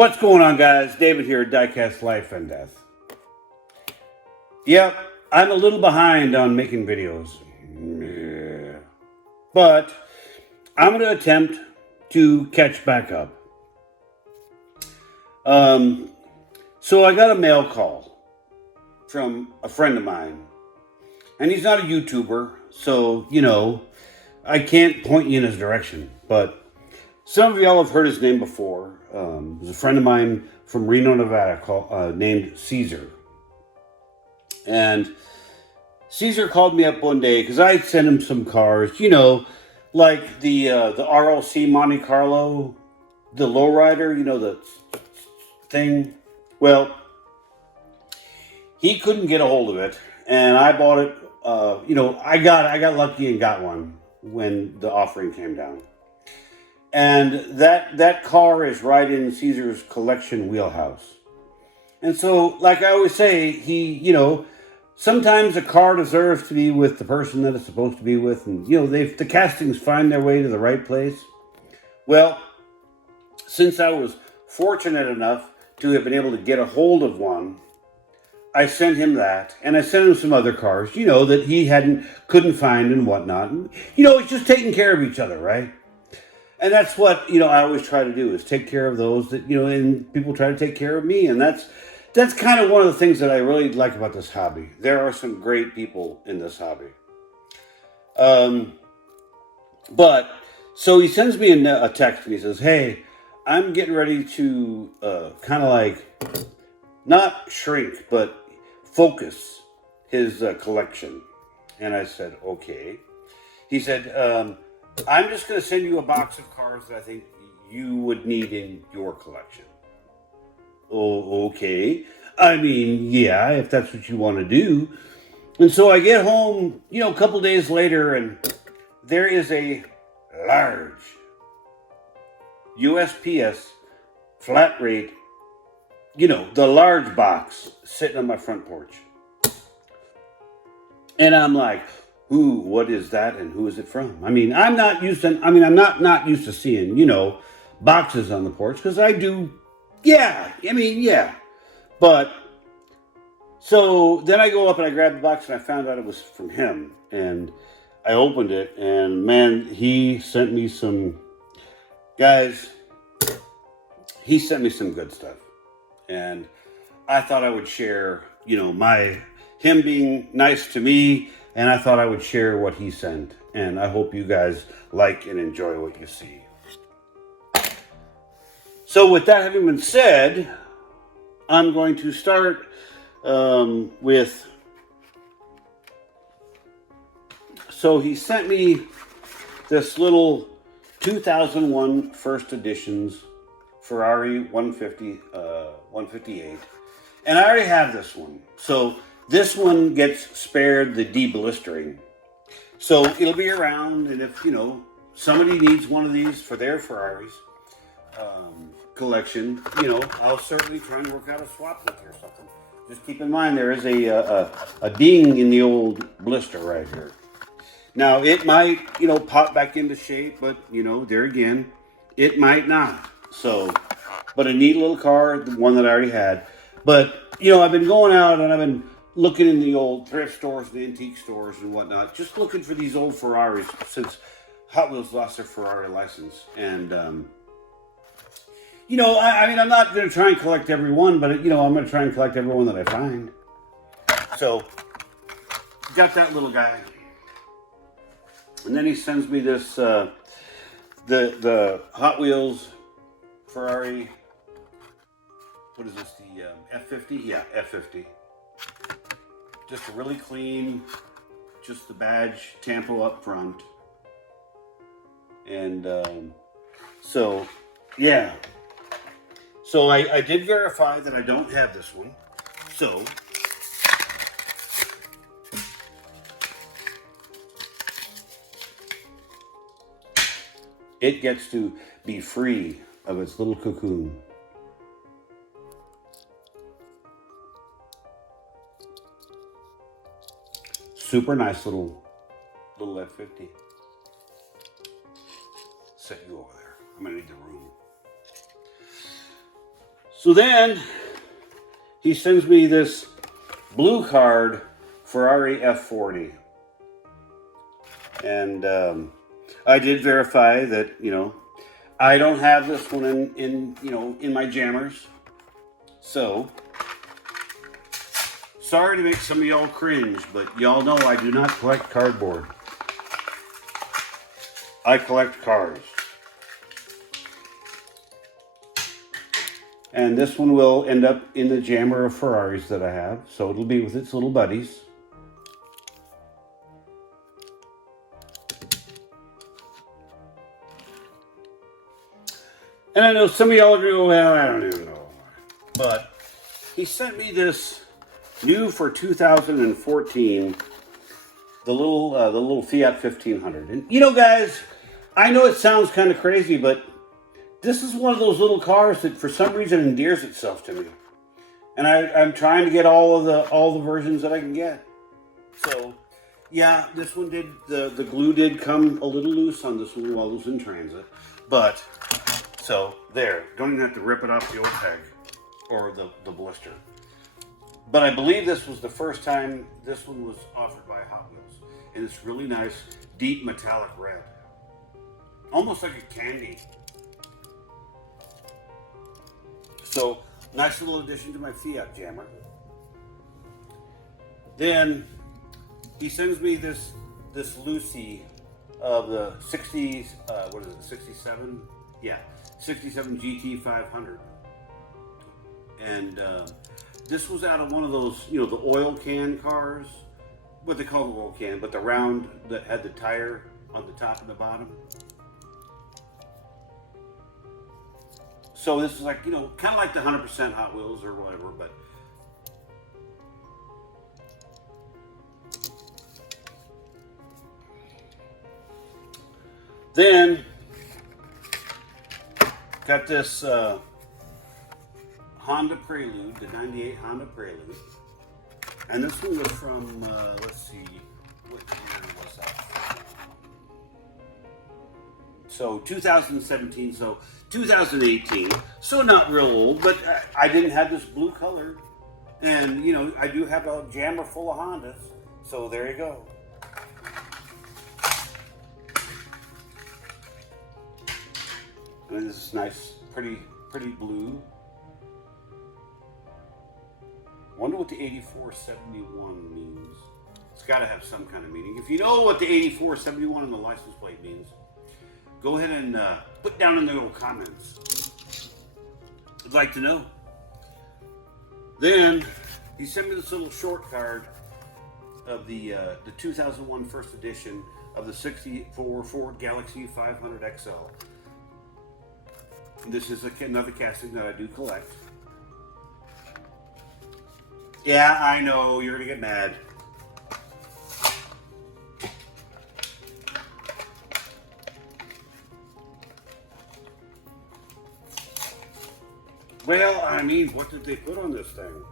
What's going on, guys? David here, Diecast Life and Death. Yep, I'm a little behind on making videos. Yeah. But I'm going to attempt to catch back up. So I got a mail call from a friend of mine. And he's not a YouTuber, so, I can't point you in his direction. But some of y'all have heard his name before. There's a friend of mine from Reno, Nevada named Cesar. And Cesar called me up one day because I sent him some cars, like the RLC Monte Carlo, the lowrider, the thing. Well, he couldn't get a hold of it, and I bought it. I got lucky and got one when the offering came down. And that car is right in Cesar's collection wheelhouse. And so, like I always say, sometimes a car deserves to be with the person that it's supposed to be with. And, the castings find their way to the right place. Well, since I was fortunate enough to have been able to get a hold of one, I sent him that. And I sent him some other cars, that he couldn't find and whatnot. And, it's just taking care of each other, right? And that's what, I always try to do is take care of those that, and people try to take care of me. And that's kind of one of the things that I really like about this hobby. There are some great people in this hobby. So he sends me a text and he says, hey, I'm getting ready to kind of like not shrink, but focus his collection. And I said, okay. He said, I'm just going to send you a box of cars that I think you would need in your collection. Oh, okay. I mean, yeah, if that's what you want to do. And so I get home, a couple days later, and there is a large USPS flat rate, the large box sitting on my front porch. And I'm like, ooh, what is that and who is it from? I mean, I'm not used to seeing, boxes on the porch because I do, yeah. But, so then I go up and I grab the box and I found out it was from him. And I opened it and man, he sent me some good stuff. And I thought I would share, him being nice to me. And I thought I would share what he sent. And I hope you guys like and enjoy what you see. So with that having been said, I'm going to start with... So he sent me this little 2001 first editions Ferrari 158. And I already have this one. So... this one gets spared the deblistering. So it'll be around, and if, somebody needs one of these for their Ferraris collection, I'll certainly try and work out a swap with you or something. Just keep in mind there is a ding in the old blister right here. Now, it might, pop back into shape, but, there again, it might not. So, but a neat little car, the one that I already had. But, I've been going out and I've been looking in the old thrift stores, the antique stores and whatnot, just looking for these old Ferraris since Hot Wheels lost their Ferrari license. And, I'm not going to try and collect every one, but, I'm going to try and collect every one that I find. So, got that little guy. And then he sends me this, the Hot Wheels Ferrari, what is this, the F50? Yeah, F50. Just a really clean, just the badge tampo up front. And so, yeah. So I did verify that I don't have this one. So, it gets to be free of its little cocoon. Super nice little F50. Set you over there. I'm gonna need the room. So then he sends me this blue card Ferrari F40. And I did verify that, I don't have this one in my jammers. So, sorry to make some of y'all cringe, but y'all know I do not collect cardboard. I collect cars. And this one will end up in the jammer of Ferraris that I have. So it'll be with its little buddies. And I know some of y'all are going, well, I don't even know. But he sent me this new for 2014, the little Fiat 1500. And guys, I know it sounds kind of crazy, but this is one of those little cars that for some reason endears itself to me. And I'm trying to get all the versions that I can get. So, yeah, this one did, the glue did come a little loose on this one while it was in transit. But, so, there. Don't even have to rip it off the old peg or the blister. But I believe this was the first time this one was offered by Hot Wheels. And it's really nice, deep metallic red. Almost like a candy. So, nice little addition to my Fiat jammer. Then, he sends me this Lucy of the 60s, 67? Yeah, 67 GT 500. And this was out of one of those, the oil can cars. What they call the oil can, but the round that had the tire on the top and the bottom. So this is like, kind of like the 100% Hot Wheels or whatever, but then got this Honda Prelude, the 98 Honda Prelude. And this one was from, let's see, what year was that? So 2017, so 2018, so not real old, but I didn't have this blue color. And, I do have a jammer full of Hondas, so there you go. And this is nice, pretty blue. Wonder what the 8471 means. It's got to have some kind of meaning. If you know what the 8471 on the license plate means, go ahead and put down in the little comments. I'd like to know. Then he sent me this little short card of the 2001 first edition of the '64 Ford Galaxie 500 XL. This is another casting that I do collect. Yeah, I know, you're gonna get mad. Well, I mean, what did they put on this thing?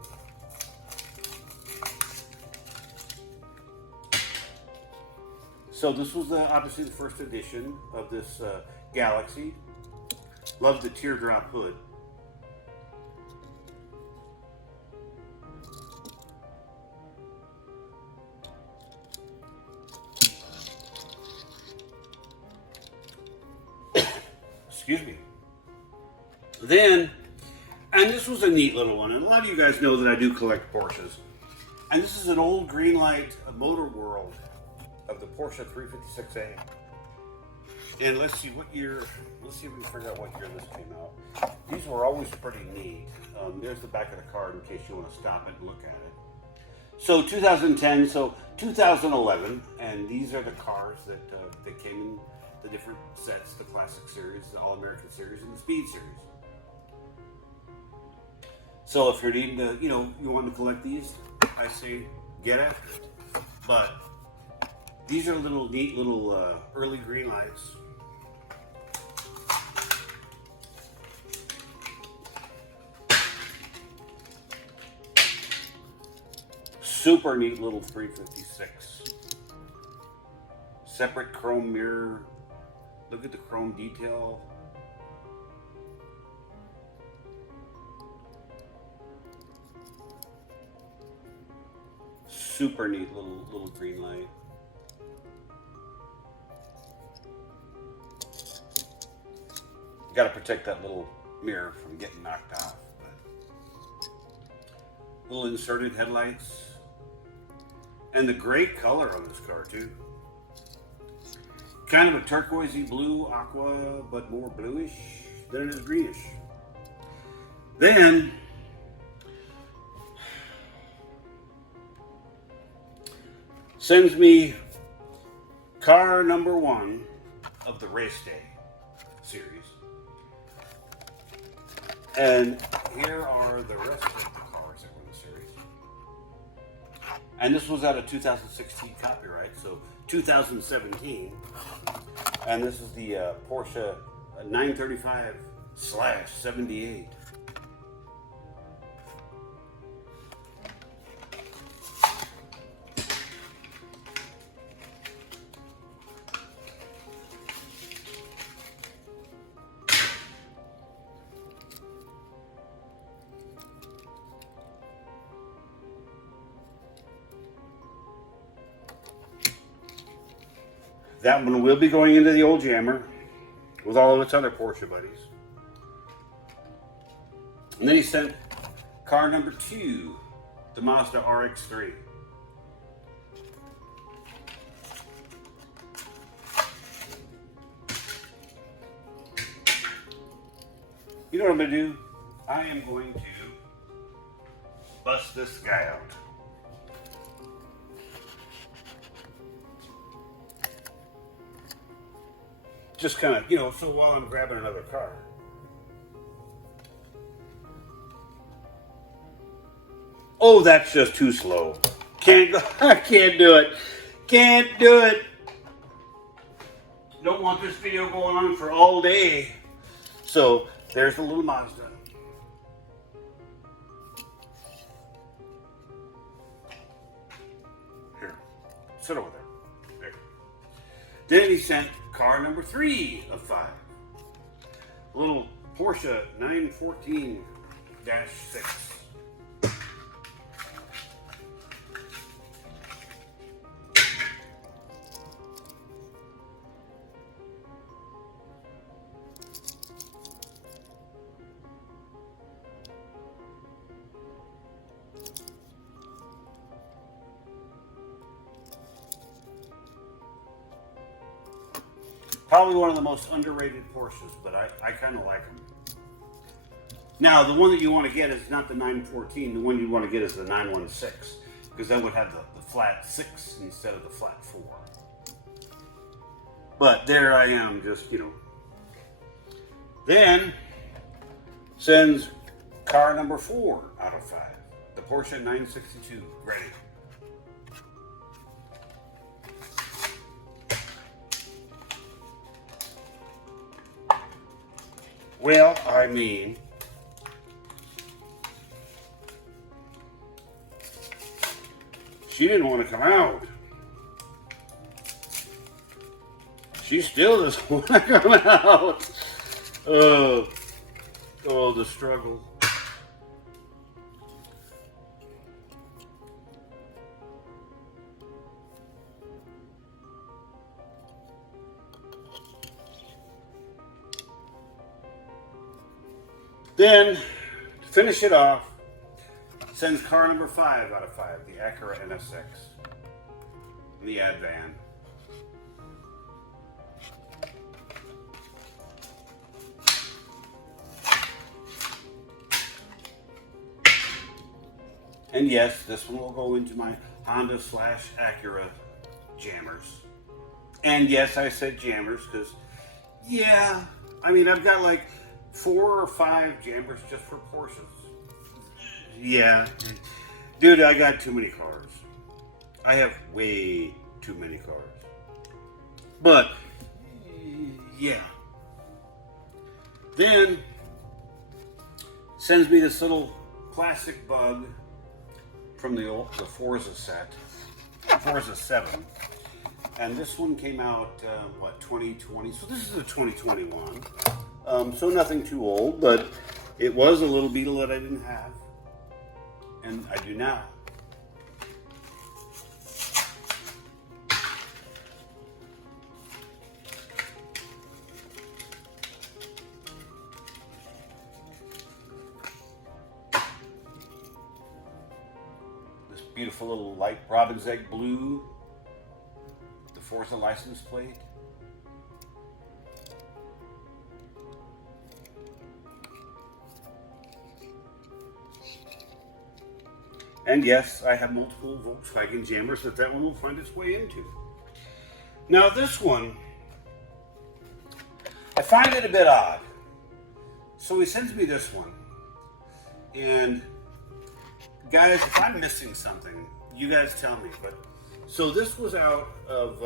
So this was obviously the first edition of this Galaxie. Love the teardrop hood. Excuse me. Then, and this was a neat little one, and a lot of you guys know that I do collect Porsches. And this is an old Greenlight Motor World of the Porsche 356A. And let's see what year, let's see if we can figure out what year this came out. These were always pretty neat. There's the back of the card in case you want to stop it and look at it. So 2010, so 2011, and these are the cars that came in the different sets, the Classic Series, the All-American Series, and the Speed Series. So if you're needing to, you want to collect these, I say get after it. But these are neat little early green lights. Super neat little 356. Separate chrome mirror. Look at the chrome detail. Super neat little green light. Got to protect that little mirror from getting knocked off. But little inserted headlights. And the great color on this car too. Kind of a turquoisey blue aqua, but more bluish than it is greenish. Then sends me car number 1 of the race day series. And here are the rest of the cars that were in the series. And this was out of 2016 copyright, so 2017. And this is the Porsche 935/78. That one will be going into the old jammer with all of its other Porsche buddies. And then he sent car number 2, the Mazda RX3. You know what I'm going to do? I am going to bust this guy out. Just kind of, so while I'm grabbing another car. Oh, that's just too slow. Can't go, I can't do it. Can't do it. Don't want this video going on for all day. So, there's the little Mazda. Here, sit over there. There. Then he sent car number 3 of 5. Little Porsche 914-6. Probably one of the most underrated Porsches, but I kind of like them. Now, the one that you want to get is not the 914. The one you want to get is the 916, because that would have the flat 6 instead of the flat 4. But there I am, just, Then, sends car number 4 out of 5. The Porsche 962, ready. Well, I mean, she didn't want to come out. She still doesn't want to come out. Oh, the struggle. Then, to finish it off, sends car number 5 out of 5, the Acura NSX, the ad van. And yes, this one will go into my Honda/Acura jammers. And yes, I said jammers because, yeah, I mean, I've got like 4 or 5 jammers just for Porsches. Yeah. Dude, I got too many cars. I have way too many cars. But, yeah. Then, sends me this little classic bug from the Forza set. Forza 7. And this one came out, 2020? So this is a 2021. So nothing too old, but it was a little Beetle that I didn't have, and I do now. beautiful little light robin's egg blue. The Forza license plate. And yes, I have multiple Volkswagen Jammers that one will find its way into. Now this one, I find it a bit odd. So he sends me this one. And guys, if I'm missing something, you guys tell me. But so this was out of,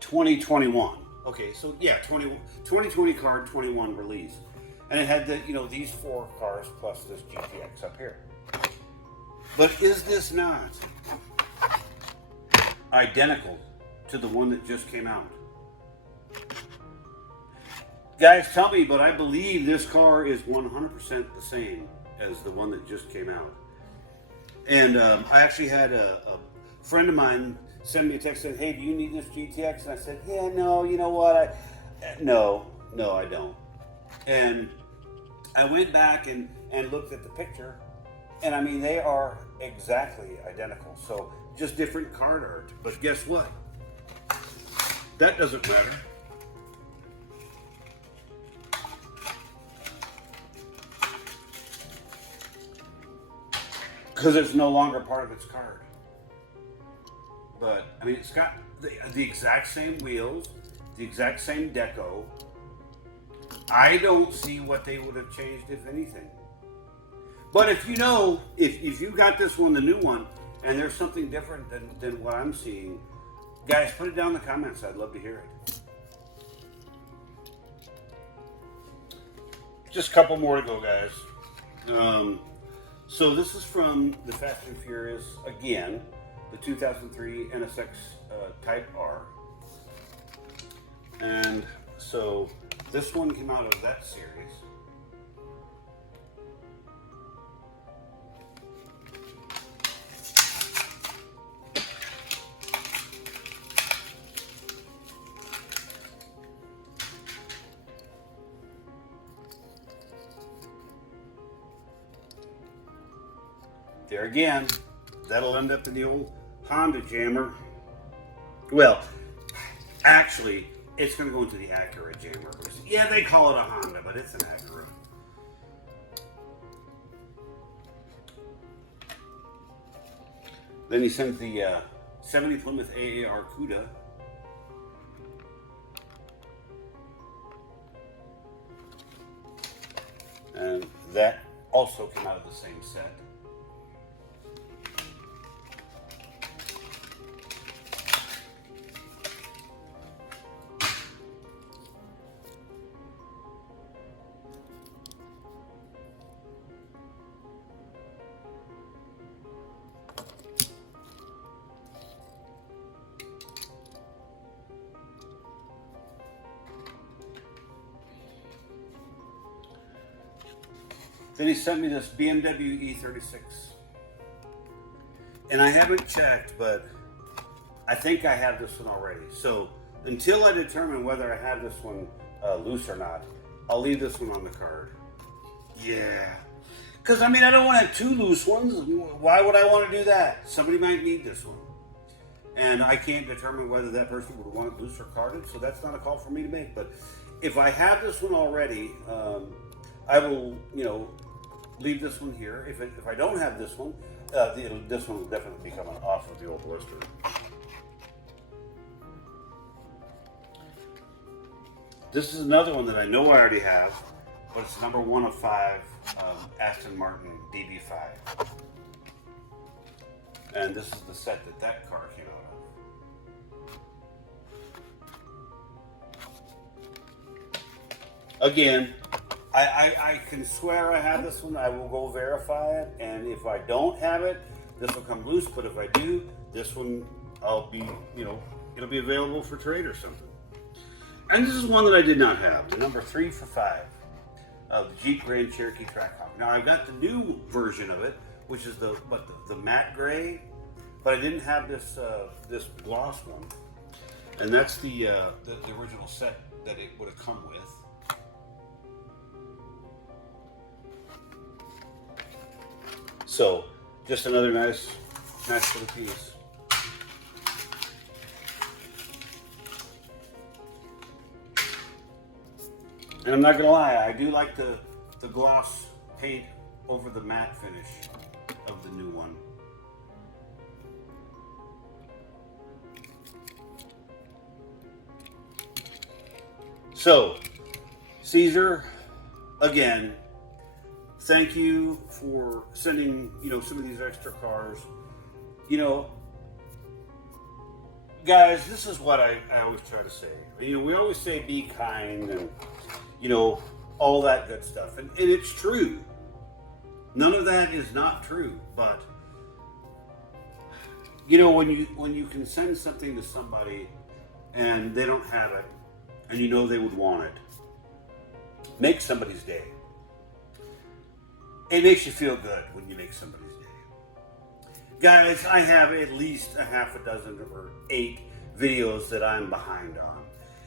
2021. Okay, so yeah, 2020 card, 21 release. And it had the, these 4 cars plus this GTX up here. But is this not identical to the one that just came out? Guys, tell me, but I believe this car is 100% the same as the one that just came out. And I actually had a friend of mine send me a text saying, hey, do you need this GTX? And I said, yeah, no, you know what? No, I don't. And I went back and looked at the picture, and I mean, they are exactly identical. So just different card art. But guess what? That doesn't matter. Because it's no longer part of its card. But, I mean, it's got the exact same wheels, the exact same deco. I don't see what they would have changed, if anything. But if you know, if you got this one, the new one, and there's something different than what I'm seeing, guys, put it down in the comments. I'd love to hear it. Just a couple more to go, guys. So this is from the Fast and Furious, again, the 2003 NSX Type R. And so this one came out of that series. There again, that'll end up in the old Honda Jammer. Well, actually, it's going to go into the Acura Jammer. Yeah, they call it a Honda, but it's an Acura. Then he sends the 70 Plymouth AAR CUDA. And that also came out of the same set. Then he sent me this BMW E36. And I haven't checked, but I think I have this one already. So until I determine whether I have this one loose or not, I'll leave this one on the card. Yeah. Because, I mean, I don't want to have 2 loose ones. Why would I want to do that? Somebody might need this one. And I can't determine whether that person would want it loose or carded, so that's not a call for me to make. But if I have this one already, I will, leave this one here. If I don't have this one, this one will definitely be coming off of the old blister. This is another one that I know I already have, but it's number 1 of 5 Aston Martin DB5. And this is the set that car came out of. Again, I can swear I have this one. I will go verify it, and if I don't have it, this will come loose. But if I do, this one I'll be, it'll be available for trade or something. And this is one that I did not have, the number 3 for 5 of the Jeep Grand Cherokee Trackhawk. Now I got the new version of it, which is the matte gray, but I didn't have this this gloss one, and that's the original set that it would have come with. So, just another nice little piece. And I'm not gonna lie, I do like the gloss paint over the matte finish of the new one. So, Cesar, again, thank you for sending, some of these extra cars. Guys, this is what I always try to say. We always say be kind and, all that good stuff. And it's true. None of that is not true. But, when you can send something to somebody and they don't have it, and they would want it, make somebody's day. It makes you feel good when you make somebody's day. Guys, I have at least a half a dozen or 8 videos that I'm behind on.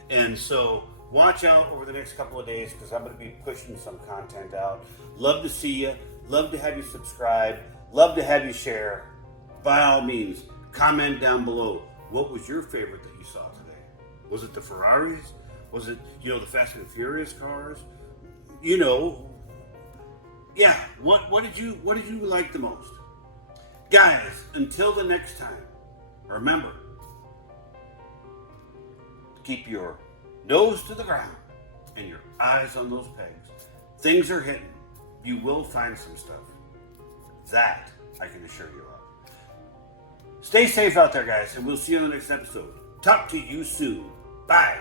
And so watch out over the next couple of days because I'm going to be pushing some content out. Love to see you. Love to have you subscribe. Love to have you share. By all means, comment down below. What was your favorite that you saw today? Was it the Ferraris? Was it, the Fast and Furious cars? Yeah, what did you like the most? Guys, until the next time, remember, keep your nose to the ground and your eyes on those pegs. Things are hitting. You will find some stuff. That I can assure you of. Stay safe out there, guys, and we'll see you in the next episode. Talk to you soon. Bye.